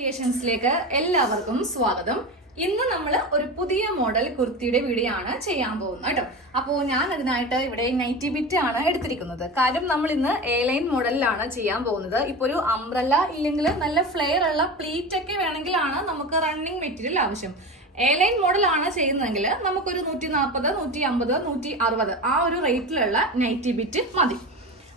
ക്രിയേഷൻസിലേക്ക് എല്ലാവർക്കും സ്വാഗതം. ഇന്ന് നമ്മൾ ഒരു പുതിയ മോഡൽ കുർത്തിയുടെ വീഡിയോ ആണ് ചെയ്യാൻ പോകുന്നത് കേട്ടോ. അപ്പോൾ ഞാൻ അതിനായിട്ട് ഇവിടെ നൈറ്റി ബിറ്റ് ആണ് എടുത്തിരിക്കുന്നത്. കാര്യം നമ്മൾ ഇന്ന് എ ലൈൻ മോഡലിലാണ് ചെയ്യാൻ പോകുന്നത്. ഇപ്പൊ ഒരു അംബ്രല്ല ഇല്ലെങ്കിൽ നല്ല ഫ്ലെയർ ഉള്ള പ്ലീറ്റ് ഒക്കെ വേണമെങ്കിലാണ് നമുക്ക് റണ്ണിങ് മെറ്റീരിയൽ ആവശ്യം. എ ലൈൻ മോഡലാണ് ചെയ്യുന്നതെങ്കിൽ നമുക്കൊരു 140, 150, 160 ആ ഒരു റേറ്റിലുള്ള നൈറ്റി ബിറ്റ് മതി.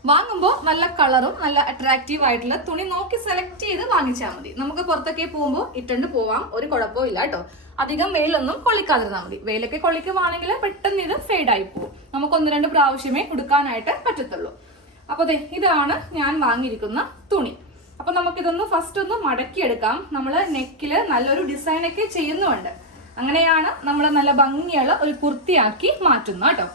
വാങ്ങുമ്പോൾ നല്ല കളറും നല്ല അട്രാക്റ്റീവ് ആയിട്ടുള്ള തുണി നോക്കി സെലക്ട് ചെയ്ത് വാങ്ങിച്ചാൽ മതി. നമുക്ക് പുറത്തൊക്കെ പോകുമ്പോൾ ഇട്ടുകൊണ്ട് പോവാം, ഒരു കുഴപ്പവും ഇല്ല കേട്ടോ. അധികം വെയിലൊന്നും കൊള്ളിക്കാതിരുന്നാൽ മതി. വെയിലൊക്കെ കൊള്ളിക്കുവാണെങ്കിൽ പെട്ടെന്ന് ഇത് ഫെയ്ഡായി പോകും. നമുക്ക് 1-2 പ്രാവശ്യമേ ഉടുക്കാനായിട്ട് പറ്റത്തുള്ളൂ. അപ്പോൾ ഇതാണ് ഞാൻ വാങ്ങിയിരിക്കുന്ന തുണി. അപ്പൊ നമുക്കിതൊന്ന് ഫസ്റ്റ് ഒന്ന് മടക്കിയെടുക്കാം. നമ്മൾ നെക്കില് നല്ലൊരു ഡിസൈനൊക്കെ ചെയ്യുന്നുണ്ട്. അങ്ങനെയാണ് നമ്മൾ നല്ല ഭംഗിയുള്ള ഒരു കുർത്തിയാക്കി മാറ്റുന്നത് കേട്ടോ.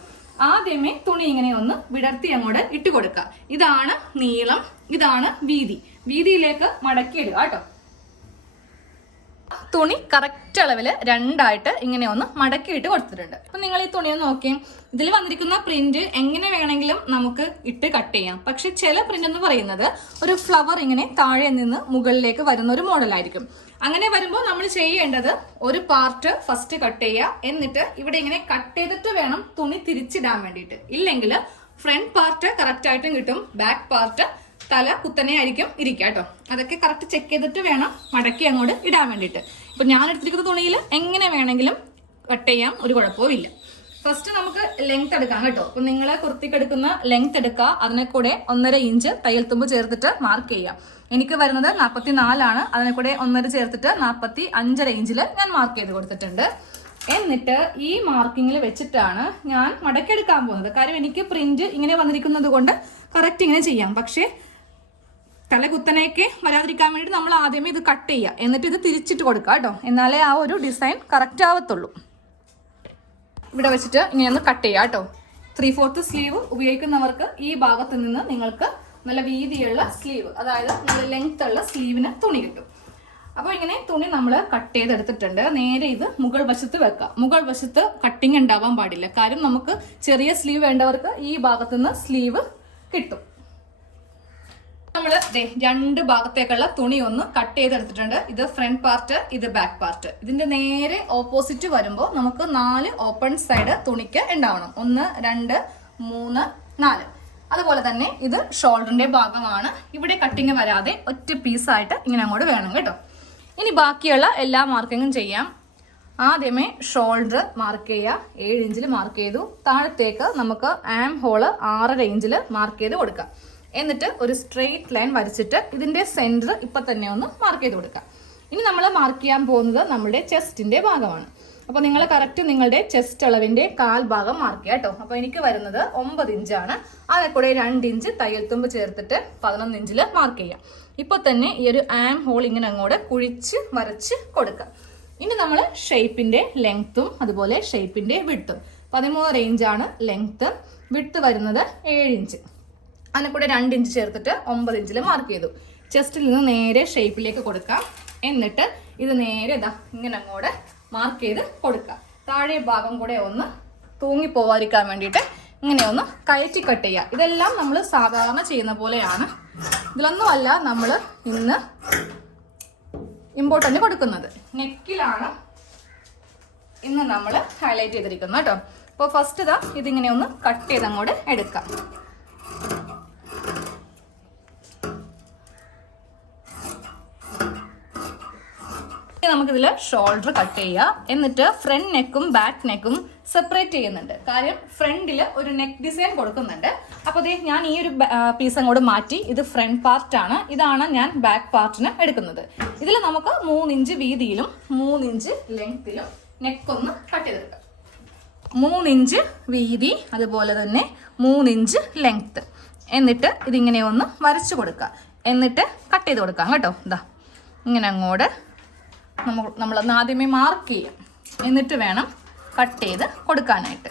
ആദ്യമേ തുണി ഇങ്ങനെ ഒന്ന് വിടർത്തി അങ്ങോട്ട് ഇട്ട് കൊടുക്കുക. ഇതാണ് നീളം, ഇതാണ് വീതി. വീതിയിലേക്ക് മടക്കിയിടുക കേട്ടോ. തുണി കറക്റ്റ് അളവില് രണ്ടായിട്ട് ഇങ്ങനെ ഒന്ന് മടക്കിയിട്ട് കൊടുത്തിട്ടുണ്ട്. അപ്പൊ നിങ്ങൾ ഈ തുണി ഒന്ന് നോക്കിയും ഇതിൽ വന്നിരിക്കുന്ന പ്രിന്റ് എങ്ങനെ വേണമെങ്കിലും നമുക്ക് ഇട്ട് കട്ട് ചെയ്യാം. പക്ഷെ ചില പ്രിന്റ് എന്ന് പറയുന്നത് ഒരു ഫ്ലവർ ഇങ്ങനെ താഴെ നിന്ന് മുകളിലേക്ക് വരുന്ന ഒരു മോഡലായിരിക്കും. അങ്ങനെ വരുമ്പോൾ നമ്മൾ ചെയ്യേണ്ടത് ഒരു പാർട്ട് ഫസ്റ്റ് കട്ട് ചെയ്യുക, എന്നിട്ട് ഇവിടെ ഇങ്ങനെ കട്ട് ചെയ്തിട്ട് വേണം തുണി തിരിച്ചിടാൻ വേണ്ടിയിട്ട്. ഇല്ലെങ്കിൽ ഫ്രണ്ട് പാർട്ട് കറക്റ്റ് ആയിട്ടും കിട്ടും, ബാക്ക് പാർട്ട് തല കുത്തനെ ആയിരിക്കും ഇരിക്കുക കേട്ടോ. അതൊക്കെ കറക്റ്റ് ചെക്ക് ചെയ്തിട്ട് വേണം മടക്കി അങ്ങോട്ട് ഇടാൻ വേണ്ടിയിട്ട്. ഇപ്പൊ ഞാൻ എടുത്തിരിക്കുന്ന തുണിയിൽ എങ്ങനെ വേണമെങ്കിലും കട്ട് ചെയ്യാം, ഒരു കുഴപ്പവും ഇല്ല. ഫസ്റ്റ് നമുക്ക് ലെങ്ത് എടുക്കാം കേട്ടോ. അപ്പൊ നിങ്ങൾ കുർത്തിക്ക് എടുക്കുന്ന ലെങ്ത് എടുക്കുക, അതിനെ കൂടെ 1.5 ഇഞ്ച് തയ്യൽ തുമ്പ് ചേർത്തിട്ട് മാർക്ക് ചെയ്യാം. എനിക്ക് വരുന്നത് 44 അതിനെ കൂടെ 1.5 ചേർത്തിട്ട് 45 ഇഞ്ചിൽ ഞാൻ മാർക്ക് ചെയ്ത് കൊടുത്തിട്ടുണ്ട്. എന്നിട്ട് ഈ മാർക്കിങ്ങിൽ വെച്ചിട്ടാണ് ഞാൻ മടക്കിയെടുക്കാൻ പോകുന്നത്. കാര്യം എനിക്ക് പ്രിന്റ് ഇങ്ങനെ വന്നിരിക്കുന്നത് കൊണ്ട് കറക്റ്റ് ഇങ്ങനെ ചെയ്യാം. പക്ഷേ തലകുത്തനെയൊക്കെ വരാതിരിക്കാൻ വേണ്ടി നമ്മൾ ആദ്യമേ ഇത് കട്ട് ചെയ്യുക, എന്നിട്ട് ഇത് തിരിച്ചിട്ട് കൊടുക്കുക കേട്ടോ. എന്നാലേ ആ ഒരു ഡിസൈൻ കറക്റ്റ് ആവത്തുള്ളൂ. ഇവിടെ വെച്ചിട്ട് ഇങ്ങനെ ഒന്ന് കട്ട് ചെയ്യുക കേട്ടോ. 3/4 സ്ലീവ് ഉപയോഗിക്കുന്നവർക്ക് ഈ ഭാഗത്ത് നിന്ന് നിങ്ങൾക്ക് നല്ല വീതിയുള്ള സ്ലീവ്, അതായത് നല്ല ലെങ്ത് ഉള്ള സ്ലീവിന് തുണി കിട്ടും. അപ്പോൾ ഇങ്ങനെ തുണി നമ്മൾ കട്ട് ചെയ്തെടുത്തിട്ടുണ്ട്. നേരെ ഇത് മുകൾ വശത്ത് വെക്കാം. മുകൾ വശത്ത് കട്ടിങ് ഉണ്ടാവാൻ പാടില്ല. കാര്യം നമുക്ക് ചെറിയ സ്ലീവ് വേണ്ടവർക്ക് ഈ ഭാഗത്ത് നിന്ന് സ്ലീവ് കിട്ടും. നമ്മൾ 2 ഭാഗത്തേക്കുള്ള തുണി ഒന്ന് കട്ട് ചെയ്തെടുത്തിട്ടുണ്ട്. ഇത് ഫ്രണ്ട് പാർട്ട്, ഇത് ബാക്ക് പാർട്ട്. ഇതിന്റെ നേരെ ഓപ്പോസിറ്റ് വരുമ്പോൾ നമുക്ക് 4 ഓപ്പൺ സൈഡ് തുണിക്ക് ഉണ്ടാവണം. 1, 2, 3, 4. അതുപോലെ തന്നെ ഇത് ഷോൾഡറിന്റെ ഭാഗമാണ്. ഇവിടെ കട്ടിങ് വരാതെ ഒറ്റ പീസായിട്ട് ഇങ്ങനെ അങ്ങോട്ട് വേണം കേട്ടോ. ഇനി ബാക്കിയുള്ള എല്ലാ മാർക്കിങ്ങും ചെയ്യാം. ആദ്യമേ ഷോൾഡർ മാർക്ക് ചെയ്യുക, 7 ഇഞ്ചിൽ മാർക്ക് ചെയ്തു. താഴത്തേക്ക് നമുക്ക് ആം ഹോള് 6.5 ഇഞ്ചിൽ മാർക്ക് ചെയ്ത് കൊടുക്കാം. എന്നിട്ട് ഒരു സ്ട്രെയിറ്റ് ലൈൻ വരച്ചിട്ട് ഇതിന്റെ സെന്റർ ഇപ്പൊ തന്നെ ഒന്ന് മാർക്ക് ചെയ്ത് കൊടുക്കാം. ഇനി നമ്മൾ മാർക്ക് ചെയ്യാൻ പോകുന്നത് നമ്മുടെ ചെസ്റ്റിന്റെ ഭാഗമാണ്. അപ്പൊ നിങ്ങൾ കറക്റ്റ് നിങ്ങളുടെ ചെസ്റ്റ് അളവിന്റെ 1/4 ഭാഗം മാർക്ക് ചെയ്യാം കേട്ടോ. അപ്പൊ എനിക്ക് വരുന്നത് 9 ഇഞ്ചാണ്. അതിൽ കൂടെ 2 ഇഞ്ച് തയ്യൽ തുമ്പ് ചേർത്തിട്ട് 11 ഇഞ്ചിൽ മാർക്ക് ചെയ്യാം. ഇപ്പൊ തന്നെ ഈ ഒരു ആം ഹോൾ ഇങ്ങനെ അങ്ങോട്ട് കുഴിച്ച് വരച്ച് കൊടുക്കാം. ഇനി നമ്മൾ ഷേപ്പിന്റെ ലെങ്ത്തും അതുപോലെ ഷേപ്പിന്റെ വിഡ്ത്തും 13 ഇഞ്ചാണ് ലെങ്ത്ത്. വിഡ്ത്ത് വരുന്നത് 7 ഇഞ്ച്. അതിനെ കൂടെ 2 ഇഞ്ച് ചേർത്തിട്ട് 9 ഇഞ്ചിൽ മാർക്ക് ചെയ്തു. ചെസ്റ്റിൽ നിന്ന് നേരെ ഷേപ്പിലേക്ക് കൊടുക്കാം. എന്നിട്ട് ഇത് നേരെ ഇങ്ങനെ അങ്ങോട്ട് മാർക്ക് ചെയ്ത് കൊടുക്കാം. താഴെ ഭാഗം കൂടെ ഒന്ന് തൂങ്ങി പോവാതിരിക്കാൻ വേണ്ടിയിട്ട് ഇങ്ങനെ ഒന്ന് കയറ്റി കട്ട് ചെയ്യുക. ഇതെല്ലാം നമ്മൾ സാധാരണ ചെയ്യുന്ന പോലെയാണ്. ഇതിലൊന്നുമല്ല നമ്മൾ ഇന്ന് ഇമ്പോർട്ടൻ്റ് കൊടുക്കുന്നത്. നെക്കിലാണ് ഇന്ന് നമ്മൾ ഹൈലൈറ്റ് ചെയ്തിരിക്കുന്നത് കേട്ടോ. അപ്പോൾ ഫസ്റ്റ് ഇതിങ്ങനെ ഒന്ന് കട്ട് ചെയ്ത് അങ്ങോട്ട് എടുക്കാം. നമുക്കിതിൽ ഷോൾഡർ കട്ട് ചെയ്യാം. എന്നിട്ട് ഫ്രണ്ട് നെക്കും ബാക്ക് നെക്കും സെപ്പറേറ്റ് ചെയ്യുന്നുണ്ട്. കാര്യം ഫ്രണ്ടിൽ ഒരു നെക്ക് ഡിസൈൻ കൊടുക്കുന്നുണ്ട്. അപ്പോൾ ഞാൻ ഈ ഒരു പീസ് അങ്ങോട്ട് മാറ്റി, ഇത് ഫ്രണ്ട് പാർട്ടാണ്, ഇതാണ് ഞാൻ ബാക്ക് പാർട്ടിന് എടുക്കുന്നത്. ഇതിൽ നമുക്ക് 3 ഇഞ്ച് വീതിയിലും 3 ഇഞ്ച് ലെങ്ത്തിലും നെക്കൊന്ന് കട്ട് ചെയ്തെടുക്കാം. 3 ഇഞ്ച് വീതി, അതുപോലെ തന്നെ 3 ഇഞ്ച് ലെങ്ത്ത്. എന്നിട്ട് ഇതിങ്ങനെ ഒന്ന് വരച്ചു കൊടുക്കുക. എന്നിട്ട് കട്ട് ചെയ്ത് കൊടുക്കാം കേട്ടോ. ഇങ്ങനെ അങ്ങോട്ട് നമ്മളൊന്ന് ആദ്യമേ മാർക്ക് ചെയ്യാം, എന്നിട്ട് വേണം കട്ട് ചെയ്ത് കൊടുക്കാനായിട്ട്.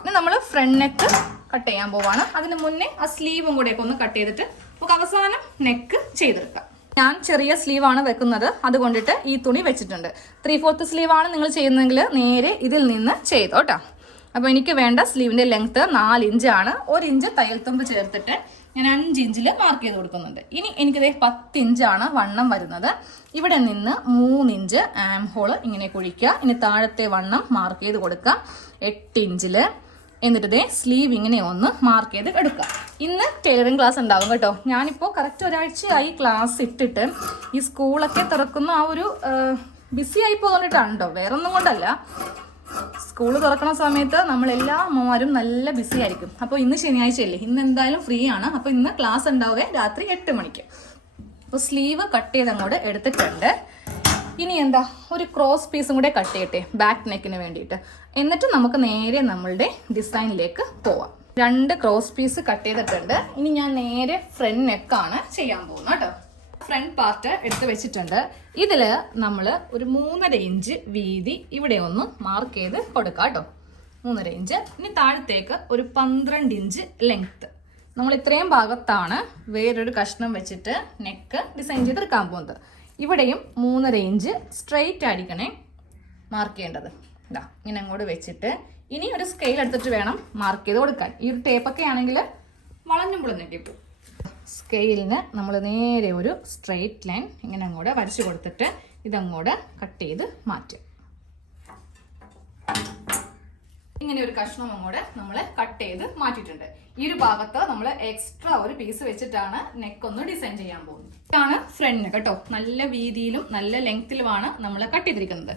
ഇനി നമ്മൾ ഫ്രണ്ട് നെക്ക് കട്ട് ചെയ്യാൻ പോവാണ്. അതിന് മുന്നേ ആ സ്ലീവും കൂടെയൊക്കെ ഒന്ന് കട്ട് ചെയ്തിട്ട് നമുക്ക് അവസാനം നെക്ക് ചെയ്തെടുക്കാം. ഞാൻ ചെറിയ സ്ലീവാണ് വെക്കുന്നത്, അതുകൊണ്ടിട്ട് ഈ തുണി വെച്ചിട്ടുണ്ട്. 3/4 സ്ലീവാണ് നിങ്ങൾ ചെയ്യുന്നതെങ്കിൽ നേരെ ഇതിൽ നിന്ന് ചെയ്തോ കേട്ടോ. അപ്പോൾ എനിക്ക് വേണ്ട സ്ലീവിന്റെ ലെങ്ത്ത് 4 ഇഞ്ചാണ്. 1 ഇഞ്ച് തയ്യൽ തുമ്പ് ചേർത്തിട്ട് ഞാൻ 5 ഇഞ്ചിൽ മാർക്ക് ചെയ്ത് കൊടുക്കുന്നുണ്ട്. ഇനി എനിക്കിത് 10 ഇഞ്ചാണ് വണ്ണം വരുന്നത്. ഇവിടെ നിന്ന് 3 ഇഞ്ച് ആം ഹോള് ഇങ്ങനെ കുഴിക്കുക. ഇനി താഴത്തെ വണ്ണം മാർക്ക് ചെയ്ത് കൊടുക്കുക 8 ഇഞ്ചിൽ. എന്നിട്ട് സ്ലീവ് ഇങ്ങനെ ഒന്ന് മാർക്ക് ചെയ്ത് എടുക്കുക. ഇന്ന് ടൈലറിംഗ് ക്ലാസ് ഉണ്ടാവും കേട്ടോ. ഞാനിപ്പോൾ കറക്റ്റ് ഒരാഴ്ചയായി ക്ലാസ് ഇട്ടിട്ട്. ഈ സ്കൂളൊക്കെ തുറക്കുന്ന ആ ഒരു ബിസി ആയി പോകുന്നിട്ടാണ് കേട്ടോ, വേറെ ഒന്നും കൊണ്ടല്ല. സ്കൂൾ തുറക്കുന്ന സമയത്ത് നമ്മളെല്ലാ അമ്മമാരും നല്ല ബിസി ആയിരിക്കും. അപ്പോൾ ഇന്ന് ശനിയാഴ്ചയല്ലേ, ഇന്ന് എന്തായാലും ഫ്രീ ആണ്. അപ്പോൾ ഇന്ന് ക്ലാസ് ഉണ്ടാവുക രാത്രി 8 മണിക്ക്. അപ്പോൾ സ്ലീവ് കട്ട് ചെയ്ത് അങ്ങോട്ട് എടുത്തിട്ടുണ്ട്. ഇനി എന്താ, ഒരു ക്രോസ് പീസും കൂടെ കട്ട് ചെയ്യട്ടെ ബാക്ക് നെക്കിന് വേണ്ടിയിട്ട്. എന്നിട്ട് നമുക്ക് നേരെ നമ്മളുടെ ഡിസൈനിലേക്ക് പോവാം. 2 ക്രോസ് പീസ് കട്ട് ചെയ്തിട്ടുണ്ട്. ഇനി ഞാൻ നേരെ ഫ്രണ്ട് നെക്കാണ് ചെയ്യാൻ പോകുന്നത് കേട്ടോ. ഫ്രണ്ട് പാർട്ട് എടുത്ത് വെച്ചിട്ടുണ്ട്. ഇതിൽ നമ്മൾ ഒരു 3.5 ഇഞ്ച് വീതി ഇവിടെ ഒന്ന് മാർക്ക് ചെയ്ത് കൊടുക്കാം കേട്ടോ. 3.5 ഇഞ്ച്. ഇനി താഴത്തേക്ക് ഒരു 12 ഇഞ്ച് ലെങ്ത്ത്. നമ്മൾ ഇത്രയും ഭാഗത്താണ് വേറൊരു കഷ്ണം വെച്ചിട്ട് നെക്ക് ഡിസൈൻ ചെയ്തെടുക്കാൻ പോകുന്നത്. ഇവിടെയും 3.5 ഇഞ്ച് സ്ട്രെയിറ്റ് ആയിരിക്കണേ മാർക്ക് ചെയ്യേണ്ടത്. ഇതാ ഇങ്ങനെ അങ്ങോട്ട് വെച്ചിട്ട് ഇനി ഒരു സ്കെയിൽ എടുത്തിട്ട് വേണം മാർക്ക് ചെയ്ത് കൊടുക്കാൻ. ഈ ഒരു ടേപ്പൊക്കെ ആണെങ്കിൽ വളഞ്ഞും പൊളഞ്ഞൊക്കെ കിട്ടും. സ്കെയിലിന് നമ്മൾ നേരെ ഒരു സ്ട്രെയിറ്റ് ലൈൻ ഇങ്ങനെ അങ്ങോട്ട് വരച്ചു കൊടുത്തിട്ട് ഇതങ്ങോട്ട് കട്ട് ചെയ്ത് മാറ്റും. ഇങ്ങനെ ഒരു കഷ്ണം അങ്ങോട്ട് നമ്മൾ കട്ട് ചെയ്ത് മാറ്റിയിട്ടുണ്ട്. ഈ ഒരു ഭാഗത്ത് നമ്മൾ എക്സ്ട്രാ ഒരു പീസ് വെച്ചിട്ടാണ് നെക്ക് ഒന്ന് ഡിസൈൻ ചെയ്യാൻ പോകുന്നത്. ഇതാണ് ഫ്രണ്ട് കേട്ടോ. നല്ല വീതിയിലും നല്ല ലെങ്ത്തിലുമാണ് നമ്മൾ കട്ട് ചെയ്തിരിക്കുന്നത്.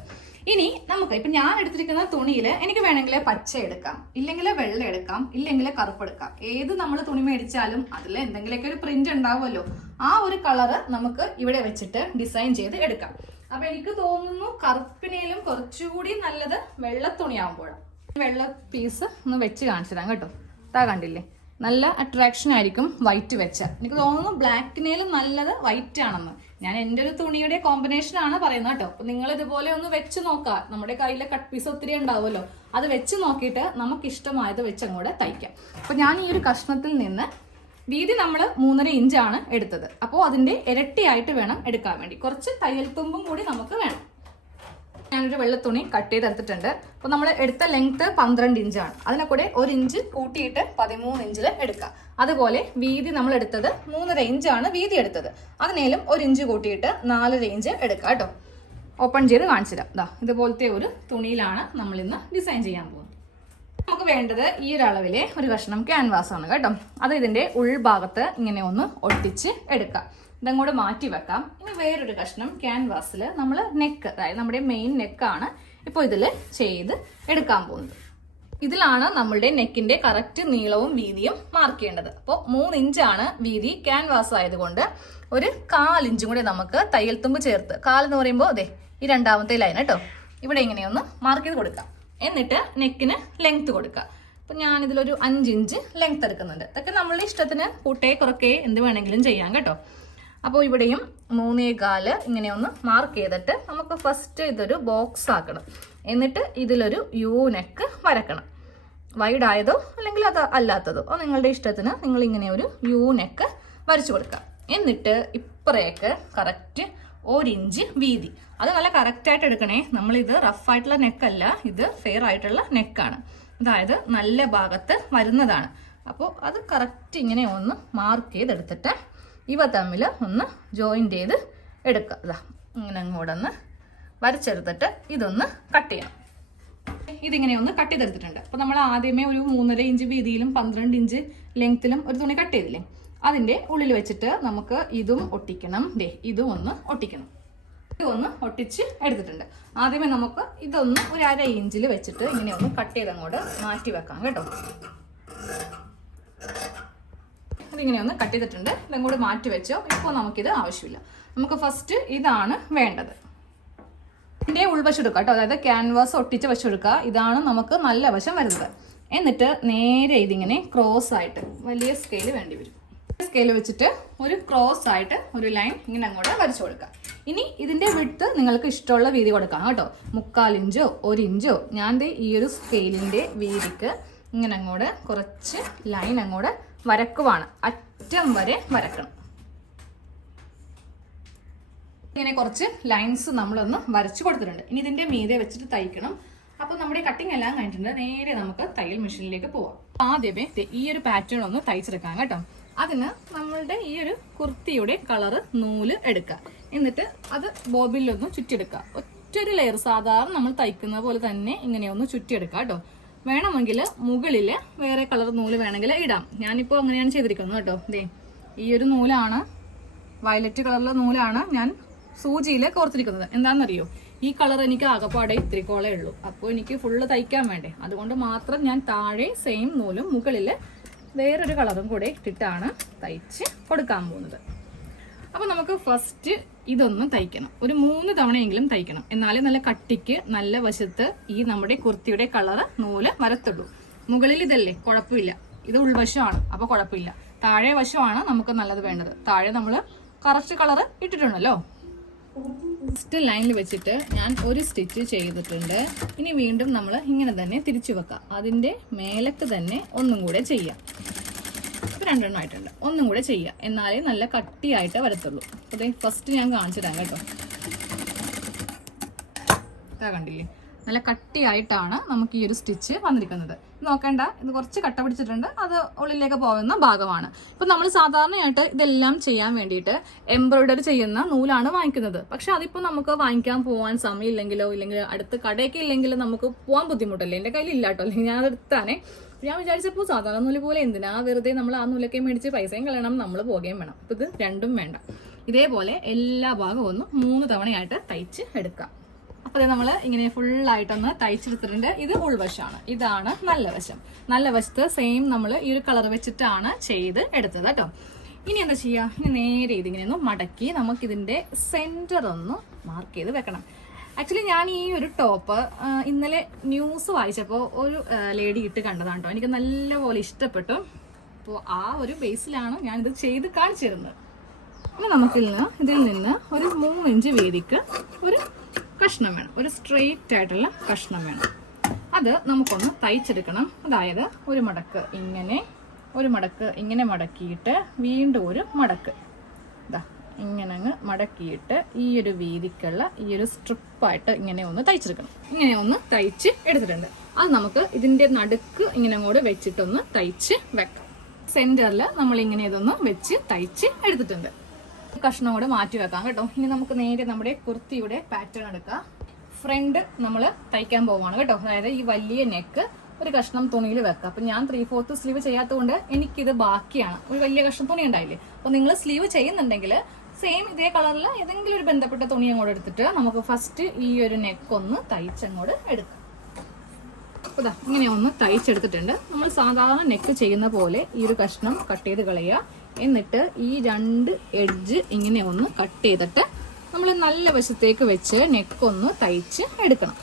ഇനി നമുക്ക് ഇപ്പൊ ഞാൻ എടുത്തിരിക്കുന്ന തുണിയിൽ എനിക്ക് വേണമെങ്കിൽ പച്ച എടുക്കാം, ഇല്ലെങ്കിൽ വെള്ള എടുക്കാം, ഇല്ലെങ്കിൽ കറുപ്പ് എടുക്കാം. ഏത് നമ്മൾ തുണി മേടിച്ചാലും അതിൽ എന്തെങ്കിലുമൊക്കെ ഒരു പ്രിന്റ് ഉണ്ടാവുമല്ലോ. ആ ഒരു കളറ് നമുക്ക് ഇവിടെ വെച്ചിട്ട് ഡിസൈൻ ചെയ്ത് എടുക്കാം. അപ്പൊ എനിക്ക് തോന്നുന്നു കറുപ്പിനേലും കുറച്ചുകൂടി നല്ലത് വെള്ള തുണിയാവുമ്പോഴാണ്. വെള്ള പീസ് ഒന്ന് വെച്ച് കാണിച്ചു തരാം കേട്ടോ. താ കണ്ടില്ലേ, നല്ല അട്രാക്ഷൻ ആയിരിക്കും വൈറ്റ് വെച്ച. എനിക്ക് തോന്നുന്നു ബ്ലാക്കിനേലും നല്ലത് വൈറ്റ് ആണെന്ന്. ഞാൻ എൻ്റെ ഒരു തുണിയുടെ കോമ്പിനേഷൻ ആണ് പറയുന്നത് കേട്ടോ. അപ്പൊ നിങ്ങൾ ഇതുപോലെ ഒന്ന് വെച്ച് നോക്കാം. നമ്മുടെ കയ്യിലെ കട്ട് പീസ് ഒത്തിരി ഉണ്ടാവുമല്ലോ, അത് വെച്ച് നോക്കിയിട്ട് നമുക്ക് ഇഷ്ടമായത് വെച്ച് അങ്ങോട്ട് തയ്ക്കാം. അപ്പൊ ഞാൻ ഈ ഒരു കഷ്ണത്തിൽ നിന്ന് വീതി നമ്മൾ 3.5 ഇഞ്ചാണ് എടുത്തത്. അപ്പോൾ അതിന്റെ ഇരട്ടിയായിട്ട് വേണം എടുക്കാൻ വേണ്ടി. കുറച്ച് തയ്യൽ തുമ്പും കൂടി നമുക്ക് വേണം. ഞാനൊരു വെള്ള തുണി കട്ട് ചെയ്തെടുത്തിട്ടുണ്ട്. അപ്പോൾ നമ്മൾ എടുത്ത ലെങ്ത് 12 ഇഞ്ചാണ്. അതിനെ കൂടെ 1 ഇഞ്ച് കൂട്ടിയിട്ട് 13 ഇഞ്ചിൽ എടുക്കുക. അതുപോലെ വീതി നമ്മൾ എടുത്തത് 3.5 ഇഞ്ചാണ് വീതി എടുത്തത്. അതിനേലും 1 ഇഞ്ച് കൂട്ടിയിട്ട് 4.5 ഇഞ്ച് എടുക്കുക കേട്ടോ. ഓപ്പൺ ചെയ്ത് കാണിച്ചു തരാം. ഇതാ ഇതുപോലത്തെ ഒരു തുണിയിലാണ് നമ്മൾ ഇന്ന് ഡിസൈൻ ചെയ്യാൻ പോകുന്നത്. നമുക്ക് വേണ്ടത് ഈ ഒരു അളവിലെ ഒരു കഷ്ണം ക്യാൻവാസ് ആണ് കേട്ടോ. അത് ഇതിന്റെ ഉൾഭാഗത്ത് ഇങ്ങനെ ഒന്ന് ഒട്ടിച്ച് എടുക്കാം. ഇതങ്ങോട്ട് മാറ്റി വെക്കാം. ഇനി വേറൊരു കഷ്ണം ക്യാൻവാസിൽ നമ്മൾ നെക്ക്, അതായത് നമ്മുടെ മെയിൻ നെക്കാണ് ഇപ്പോൾ ഇതിൽ ചെയ്ത് എടുക്കാൻ പോകുന്നത്. ഇതിലാണ് നമ്മളുടെ നെക്കിന്റെ കറക്റ്റ് നീളവും വീതിയും മാർക്ക് ചെയ്യേണ്ടത്. അപ്പോൾ 3 ഇഞ്ചാണ് വീതി. ക്യാൻവാസ് ആയതുകൊണ്ട് ഒരു 1/4 ഇഞ്ചും കൂടെ നമുക്ക് തയ്യൽ തുമ്പ് ചേർത്ത്, 1/4 എന്ന് പറയുമ്പോൾ അതെ ഈ രണ്ടാമത്തെ ലൈൻ കേട്ടോ, ഇവിടെ ഇങ്ങനെയൊന്ന് മാർക്ക് ചെയ്ത് കൊടുക്കാം. എന്നിട്ട് നെക്കിന് ലെങ്ത് കൊടുക്കുക. അപ്പം ഞാനിതിലൊരു 5 ഇഞ്ച് ലെങ്ത് എടുക്കുന്നുണ്ട്. ഇതൊക്കെ നമ്മളുടെ ഇഷ്ടത്തിന് കൂട്ടേ കുറക്കേ എന്ത് വേണമെങ്കിലും ചെയ്യാം കേട്ടോ. അപ്പോൾ ഇവിടെയും 3.25 ഇങ്ങനെയൊന്ന് മാർക്ക് ചെയ്തിട്ട് നമുക്ക് ഫസ്റ്റ് ഇതൊരു ബോക്സ് ആക്കണം. എന്നിട്ട് ഇതിലൊരു യു നെക്ക് വരക്കണം. വൈഡ് ആയതോ അല്ലെങ്കിൽ അത് അല്ലാത്തതോ നിങ്ങളുടെ ഇഷ്ടത്തിന് നിങ്ങൾ ഇങ്ങനെ ഒരു യു നെക്ക് വരച്ചു കൊടുക്കുക. എന്നിട്ട് ഇപ്പറേക്ക് കറക്റ്റ് 1 ഇഞ്ച് വീതി. അത് നല്ല കറക്റ്റായിട്ട് എടുക്കണേ. നമ്മളിത് റഫായിട്ടുള്ള നെക്കല്ല, ഇത് ഫെയർ ആയിട്ടുള്ള നെക്കാണ്. അതായത് നല്ല ഭാഗത്ത് വരുന്നതാണ്. അപ്പോൾ അത് കറക്റ്റ് ഇങ്ങനെ ഒന്ന് മാർക്ക് ചെയ്തെടുത്തിട്ട് ഇവ തമ്മിൽ ഒന്ന് ജോയിൻ്റ് ചെയ്ത് എടുക്കുക. ഇതാ ഇങ്ങനെ അങ്ങോട്ടൊന്ന് വരച്ചെടുത്തിട്ട് ഇതൊന്ന് കട്ട് ചെയ്യണം. ഇതിങ്ങനെ ഒന്ന് കട്ട് ചെയ്തെടുത്തിട്ടുണ്ട്. അപ്പോൾ നമ്മൾ ആദ്യമേ ഒരു 3.5 ഇഞ്ച് വീതിയിലും 12 ഇഞ്ച് ലെങ്ത്തിലും ഒരു തുണി കട്ട് ചെയ്തില്ലേ, അതിൻ്റെ ഉള്ളിൽ വെച്ചിട്ട് നമുക്ക് ഇതും ഒട്ടിക്കണം. ഇതും ഒന്ന് ഒട്ടിക്കണം. ഇതൊന്ന് ഒട്ടിച്ച് എടുത്തിട്ടുണ്ട്. ആദ്യമേ നമുക്ക് ഇതൊന്ന് ഒരു 1/2 ഇഞ്ചിൽ വെച്ചിട്ട് ഇങ്ങനെ ഒന്ന് കട്ട് ചെയ്ത് അങ്ങോട്ട് മാറ്റി വെക്കാം കേട്ടോ. ഇതിങ്ങനെ ഒന്ന് കട്ട് ചെയ്തിട്ടുണ്ട്. ഇതും കൂടെ മാറ്റി വെച്ചോ. ഇപ്പോൾ നമുക്കിത് ആവശ്യമില്ല. നമുക്ക് ഫസ്റ്റ് ഇതാണ് വേണ്ടത്. ഇതിൻ്റെ ഉൾവശം എടുക്കുക കേട്ടോ. അതായത് ക്യാൻവാസ് ഒട്ടിച്ച് വശം എടുക്കുക. ഇതാണ് നമുക്ക് നല്ല വശം വരുന്നത്. എന്നിട്ട് നേരെ ഇതിങ്ങനെ ക്രോസ് ആയിട്ട് വലിയ സ്കെയിൽ വേണ്ടി വരും. സ്കെയിൽ വെച്ചിട്ട് ഒരു ക്രോസ് ആയിട്ട് ഒരു ലൈൻ ഇങ്ങനെ അങ്ങോട്ട് വരച്ചു കൊടുക്കുക. ഇനി ഇതിൻ്റെ വിഡ്ത്ത് നിങ്ങൾക്ക് ഇഷ്ടമുള്ള വീതി കൊടുക്കാം കേട്ടോ. 3/4 ഇഞ്ചോ 1 ഇഞ്ചോ. ഞാൻ ഈ ഒരു സ്കെയിലിൻ്റെ വീതിക്ക് ഇങ്ങനെ അങ്ങോട്ട് കുറച്ച് ലൈൻ അങ്ങോട്ട് വരക്കുവാണ്. അറ്റം വരെ വരക്കണം. ഇങ്ങനെ കുറച്ച് ലൈൻസ് നമ്മളൊന്ന് വരച്ചു കൊടുത്തിട്ടുണ്ട്. ഇനി ഇതിന്റെ മീതെ വെച്ചിട്ട് തയ്ക്കണം. അപ്പോൾ നമ്മുടെ കട്ടിങ് എല്ലാം കഴിഞ്ഞിട്ടുണ്ട്. നേരെ നമുക്ക് തയ്യൽ മെഷീനിലേക്ക് പോവാം. ആദ്യമേ ഈ ഒരു പാറ്റേൺ ഒന്ന് തയ്ച്ചെടുക്കാം കേട്ടോ. അതിന് നമ്മളുടെ ഈ ഒരു കുർത്തിയുടെ കളറ് നൂല് എടുക്കുക. എന്നിട്ട് അത് ബോബിലൊന്ന് ചുറ്റിയെടുക്കുക. ഒറ്റൊരു ലെയർ സാധാരണ നമ്മൾ തയ്ക്കുന്ന പോലെ തന്നെ ഇങ്ങനെയൊന്ന് ചുറ്റിയെടുക്കുക കേട്ടോ. വേണമെങ്കിൽ മുകളിൽ വേറെ കളർ നൂല് വേണമെങ്കിൽ ഇടാം. ഞാനിപ്പോൾ അങ്ങനെയാണ് ചെയ്തിരിക്കുന്നത് കേട്ടോ. ദേ ഈ ഒരു നൂലാണ്, വയലറ്റ് കളറിലെ നൂലാണ് ഞാൻ സൂചിയിൽ കോർത്തിരിക്കുന്നത്. എന്താണെന്നറിയോ, ഈ കളർ എനിക്ക് ആകപ്പാടെ ഇത്തിരിക്കോളേ ഉള്ളൂ. അപ്പോൾ എനിക്ക് ഫുള്ള് തയ്ക്കാൻ വേണ്ടേ, അതുകൊണ്ട് മാത്രം ഞാൻ താഴെ സെയിം നൂലും മുകളിൽ വേറൊരു കളറും കൂടെ ഇട്ടിട്ടാണ് തയ്ച്ച് കൊടുക്കാൻ പോകുന്നത്. അപ്പോൾ നമുക്ക് ഫസ്റ്റ് ഇതൊന്ന് തയ്ക്കണം. ഒരു 3 തവണയെങ്കിലും തയ്ക്കണം. എന്നാലേ നല്ല കട്ടിക്ക് നല്ല വശത്ത് ഈ നമ്മുടെ കുർത്തിയുടെ കളറ് നൂല് വരത്തുള്ളൂ. മുകളിൽ ഇതല്ലേ, കുഴപ്പമില്ല. ഇത് ഉൾവശമാണ്, അപ്പോൾ കുഴപ്പമില്ല. താഴെ വശമാണ് നമുക്ക് നല്ലത് വേണ്ടത്. താഴെ നമ്മൾ കറക്റ്റ് കളറ് ഇട്ടിട്ടുണ്ടല്ലോ. ഫസ്റ്റ് ലൈനിൽ വെച്ചിട്ട് ഞാൻ ഒരു സ്റ്റിച്ച് ചെയ്തിട്ടുണ്ട്. ഇനി വീണ്ടും നമ്മൾ ഇങ്ങനെ തന്നെ തിരിച്ചു വെക്കാം. അതിൻ്റെ മേലക്ക് തന്നെ ഒന്നും കൂടെ ചെയ്യാം. ഇപ്പം 2 ആയിട്ടുണ്ട്. ഒന്നും കൂടെ ചെയ്യാം, എന്നാലേ നല്ല കട്ടിയായിട്ട് വരത്തുള്ളൂ. അപ്പോൾ ഫസ്റ്റ് ഞാൻ കാണിച്ചു തരാം കേട്ടോ. കണ്ടില്ലേ, നല്ല കട്ടിയായിട്ടാണ് നമുക്ക് ഈ ഒരു സ്റ്റിച്ച് വന്നിരിക്കുന്നത്. നോക്കേണ്ട, ഇത് കുറച്ച് കട്ട പിടിച്ചിട്ടുണ്ട്, അത് ഉള്ളിലേക്ക് പോകുന്ന ഭാഗമാണ്. ഇപ്പം നമ്മൾ സാധാരണയായിട്ട് ഇതെല്ലാം ചെയ്യാൻ വേണ്ടിയിട്ട് എംബ്രോയിഡറി ചെയ്യുന്ന നൂലാണ് വാങ്ങിക്കുന്നത്. പക്ഷെ അതിപ്പോൾ നമുക്ക് വാങ്ങിക്കാൻ പോകാൻ സമയമില്ലെങ്കിലോ ഇല്ലെങ്കിൽ അടുത്ത് കടയൊക്കെ ഇല്ലെങ്കിലോ നമുക്ക് പോകാൻ ബുദ്ധിമുട്ടല്ലേ. എൻ്റെ കയ്യിൽ ഇല്ലാട്ടോ, അല്ലെങ്കിൽ ഞാൻ അതെടുത്താനേ. ഞാൻ വിചാരിച്ചപ്പോൾ സാധാരണ നൂല് പോലെ എന്തിനാ വെറുതെ നമ്മൾ ആ നൂലൊക്കെ മേടിച്ച് പൈസയും കളയണം, നമ്മൾ പോകുകയും വേണം. അപ്പം ഇത് രണ്ടും വേണ്ട. ഇതേപോലെ എല്ലാ ഭാഗവും ഒന്ന് 3 തവണയായിട്ട് തയ്ച്ച് എടുക്കാം. അപ്പോൾ നമ്മൾ ഇങ്ങനെ ഫുള്ളായിട്ടൊന്ന് തയ്ച്ചെടുത്തിട്ടുണ്ട്. ഇത് ഉൾവശമാണ്, ഇതാണ് നല്ല വശം. നല്ല വശത്ത് സെയിം നമ്മൾ ഈ ഒരു കളർ വെച്ചിട്ടാണ് ചെയ്ത് എടുത്തത് കേട്ടോ. ഇനി എന്താ ചെയ്യുക, ഇനി നേരെ ഇതിങ്ങനെ ഒന്ന് മടക്കി നമുക്കിതിൻ്റെ സെൻറ്റർ ഒന്ന് മാർക്ക് ചെയ്ത് വെക്കണം. ആക്ച്വലി ഞാൻ ഈ ഒരു ടോപ്പ് ഇന്നലെ ന്യൂസ് വായിച്ചപ്പോൾ ഒരു ലേഡി ഇട്ട് കണ്ടതാണ് കേട്ടോ. എനിക്ക് നല്ലപോലെ ഇഷ്ടപ്പെട്ടു. അപ്പോൾ ആ ഒരു ബേസിലാണ് ഞാനിത് ചെയ്ത് കാണിച്ചു തരുന്നത്. ഇനി ഇതിൽ നിന്ന് ഒരു 3 ഇഞ്ച് വീതിക്ക് ഒരു കഷ്ണം വേണം, ഒരു സ്ട്രെയിറ്റ് ആയിട്ടുള്ള കഷ്ണം വേണം. അത് നമുക്കൊന്ന് തയ്ച്ചെടുക്കണം. അതായത് ഒരു മടക്ക് ഇങ്ങനെ, ഒരു മടക്ക് ഇങ്ങനെ മടക്കിയിട്ട് വീണ്ടും ഒരു മടക്ക് ഇതാ ഇങ്ങനെ അങ്ങ് മടക്കിയിട്ട് ഈ ഒരു വീതിക്കുള്ള ഈ ഒരു സ്ട്രിപ്പായിട്ട് ഇങ്ങനെ ഒന്ന് തയ്ച്ചെടുക്കണം. ഇങ്ങനെ ഒന്ന് തയ്ച്ച് എടുത്തിട്ടുണ്ട്. അത് നമുക്ക് ഇതിൻ്റെ നടുക്ക് ഇങ്ങനെ കൂടെ വെച്ചിട്ടൊന്ന് തയ്ച്ച് വെക്കാം. സെൻറ്ററിൽ നമ്മൾ ഇങ്ങനെ ഇതൊന്ന് വെച്ച് തയ്ച്ച് എടുത്തിട്ടുണ്ട്. കഷ്ണം കൂടെ മാറ്റി വെക്കാം കേട്ടോ. ഇനി നമുക്ക് നേരെ നമ്മുടെ കുർത്തിയുടെ പാറ്റേൺ എടുക്കാം. ഫ്രണ്ട് നമ്മൾ തയ്ക്കാൻ പോവുകയാണ് കേട്ടോ. അതായത് ഈ വലിയ നെക്ക് ഒരു കഷ്ണം തുണിയിൽ വെക്കാം. അപ്പം ഞാൻ 3/4 സ്ലീവ് ചെയ്യാത്തതുകൊണ്ട് എനിക്കിത് ബാക്കിയാണ്. ഒരു വലിയ കഷ്ണം തുണി ഉണ്ടായില്ലേ. അപ്പോൾ നിങ്ങൾ സ്ലീവ് ചെയ്യുന്നുണ്ടെങ്കിൽ സെയിം ഇതേ കളറിൽ ഏതെങ്കിലും ഒരു ബന്ധപ്പെട്ട തുണി അങ്ങോട്ട് എടുത്തിട്ട് നമുക്ക് ഫസ്റ്റ് ഈ ഒരു നെക്ക് ഒന്ന് തയ്ച്ചങ്ങോട്ട് എടുക്കാം. അപ്പോൾ ഇതാ ഇങ്ങനെ ഒന്ന് തയ്ച്ചെടുത്തിട്ടുണ്ട്. നമ്മൾ സാധാരണ നെക്ക് ചെയ്യുന്ന പോലെ ഈ ഒരു കഷ്ണം കട്ട് ചെയ്ത് കളയുക. എന്നിട്ട് ഈ 2 എഡ്ജ് ഇങ്ങനെ ഒന്ന് കട്ട് ചെയ്തിട്ട് നമ്മൾ നല്ല വശത്തേക്ക് വെച്ച് നെക്കൊന്ന് തയ്ച്ച് എടുക്കണം.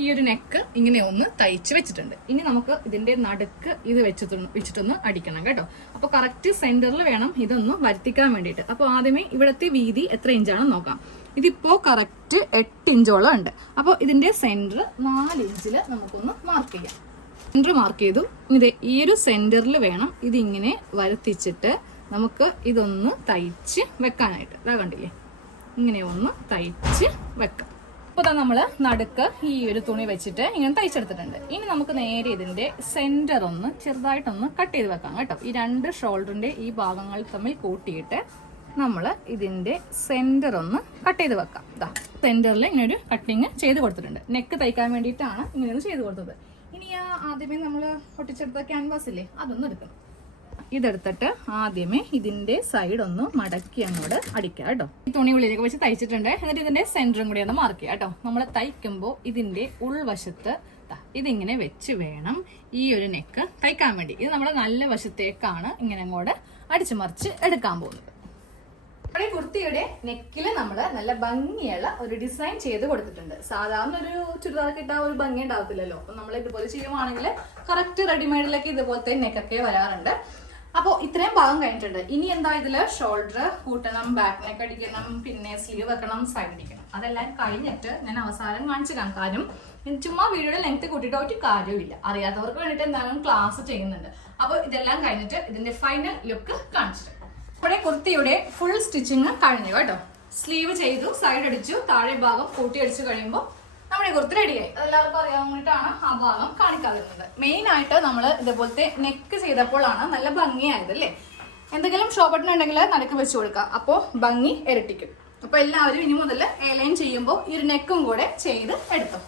ഈ ഒരു നെക്ക് ഇങ്ങനെ ഒന്ന് തയ്ച്ച് വെച്ചിട്ടുണ്ട്. ഇനി നമുക്ക് ഇതിന്റെ നടുക്ക് ഇത് വെച്ചിട്ടൊന്ന് അടിക്കണം കേട്ടോ. അപ്പോൾ കറക്റ്റ് സെന്ററിൽ വേണം ഇതൊന്ന് വരുത്തിക്കാൻ വേണ്ടിയിട്ട്. അപ്പോൾ ആദ്യമേ ഇവിടത്തെ വീതി എത്ര ഇഞ്ചാണെന്ന് നോക്കാം. ഇതിപ്പോ കറക്റ്റ് 8 ഇഞ്ചോളം ഉണ്ട്. അപ്പോൾ ഇതിന്റെ സെന്റർ 4 ഇഞ്ചിൽ നമുക്കൊന്ന് മാർക്ക് ചെയ്യാം. സെന്റർ മാർക്ക് ചെയ്തു. ഇത് ഈ ഒരു സെന്ററിൽ വേണം ഇതിങ്ങനെ വരുത്തിച്ചിട്ട് നമുക്ക് ഇതൊന്ന് തയ്ച്ച് വെക്കാനായിട്ട്. ഇതാ കണ്ടില്ലേ, ഇങ്ങനെ ഒന്ന് തയ്ച്ച് വെക്കാം. അപ്പോൾ ഇതാ നമ്മൾ നടുക്ക് ഈ ഒരു തുണി വെച്ചിട്ട് ഇങ്ങനെ തയ്ച്ചെടുത്തിട്ടുണ്ട്. ഇനി നമുക്ക് നേരെ ഇതിന്റെ സെന്റർ ഒന്ന് ചെറുതായിട്ടൊന്ന് കട്ട് ചെയ്ത് വെക്കാം കേട്ടോ. ഈ 2 ഷോൾഡറിന്റെ ഈ ഭാഗങ്ങൾ തമ്മിൽ കൂട്ടിയിട്ട് നമ്മൾ ഇതിന്റെ സെന്റർ ഒന്ന് കട്ട് ചെയ്ത് വെക്കാം. ഇതാ സെന്ററിൽ ഇങ്ങനെ ഒരു കട്ടിങ് ചെയ്ത് കൊടുത്തിട്ടുണ്ട്. നെക്ക് തയ്ക്കാൻ വേണ്ടിയിട്ടാണ് ഇങ്ങനെ ഒന്ന് ചെയ്ത് കൊടുത്തത്. ഇനി ആദ്യമേ നമ്മൾ ഒട്ടിച്ചെടുത്ത ക്യാൻവാസ് ഇല്ലേ, അതൊന്നും എടുക്കണം. ഇതെടുത്തിട്ട് ആദ്യമേ ഇതിന്റെ സൈഡ് ഒന്ന് മടക്കി അങ്ങോട്ട് അടിക്കുക കേട്ടോ. ഈ തുണി ഉള്ളിലേക്ക് വെച്ച് തയ്ച്ചിട്ടുണ്ട്. എന്നിട്ട് ഇതിന്റെ സെന്ററും കൂടി ഒന്ന് മാർക്ക് ചെയ്യുക കേട്ടോ. നമ്മൾ തയ്ക്കുമ്പോൾ ഇതിന്റെ ഉൾവശത്ത് ഇതിങ്ങനെ വെച്ച് വേണം ഈ ഒരു നെക്ക് തയ്ക്കാൻ വേണ്ടി. ഇത് നമ്മൾ നല്ല വശത്തേക്കാണ് ഇങ്ങനെ അങ്ങോട്ട് അടിച്ചു മറിച്ച് എടുക്കാൻ പോകുന്നത്. നമ്മുടെ കുർത്തിയുടെ നെക്കില് നമ്മൾ നല്ല ഭംഗിയുള്ള ഒരു ഡിസൈൻ ചെയ്ത് കൊടുത്തിട്ടുണ്ട്. സാധാരണ ഒരു ചുരിദാർ കിട്ടാൻ ഒരു ഭംഗി ഉണ്ടാകത്തില്ലല്ലോ. അപ്പൊ നമ്മൾ ഇതുപോലെ ചെയ്യുവാണെങ്കിൽ കറക്റ്റ് റെഡിമെയ്ഡിലൊക്കെ ഇതുപോലത്തെ നെക്കൊക്കെ വരാറുണ്ട്. അപ്പോൾ ഇത്രയും ഭാഗം കഴിഞ്ഞിട്ടുണ്ട്. ഇനി എന്താ ഇതില് ഷോൾഡർ കൂട്ടണം, ബാക്ക് നെക്ക് അടിക്കണം, പിന്നെ സ്ലീവ് വെക്കണം, സൈഡ് അടിക്കണം. അതെല്ലാം കഴിഞ്ഞിട്ട് ഞാൻ അവസാനം കാണിച്ചു തരാം. കാര്യം ചുമ്മാ വീഡിയോയുടെ ലെങ്ത് കൂട്ടിയിട്ട് ഒരു കാര്യമില്ല. അറിയാത്തവർക്ക് വേണ്ടിയിട്ട് എന്തായാലും ക്ലാസ് ചെയ്യുന്നുണ്ട്. അപ്പോൾ ഇതെല്ലാം കഴിഞ്ഞിട്ട് ഇതിന്റെ ഫൈനൽ ലുക്ക് കാണിച്ചിട്ട് ഇവിടെ കുർത്തിയുടെ ഫുൾ സ്റ്റിച്ചിങ് കഴിഞ്ഞു കേട്ടോ. സ്ലീവ് ചെയ്തു, സൈഡ് അടിച്ചു, താഴെ ഭാഗം കൂട്ടി അടിച്ചു കഴിയുമ്പോൾ നമ്മുടെ കുർത്തി റെഡിയായി. അതെല്ലാവർക്കും അറിയാൻ വേണ്ടിയിട്ടാണ് ആ ഭാഗം കാണിക്കാതിരുന്നത്. മെയിൻ ആയിട്ട് നമ്മൾ ഇതുപോലത്തെ നെക്ക് ചെയ്തപ്പോഴാണ് നല്ല ഭംഗിയായത് അല്ലേ. എന്തെങ്കിലും ഷോ ബട്ടൺ ഉണ്ടെങ്കിൽ നടുക്ക് വെച്ച് കൊടുക്കുക, അപ്പോൾ ഭംഗി ഇരട്ടിക്കും. അപ്പോൾ എല്ലാവരും ഇനി മുതൽ എയർലൈൻ ചെയ്യുമ്പോൾ ഈ ഒരു നെക്കും കൂടെ ചെയ്ത് എടുത്തു.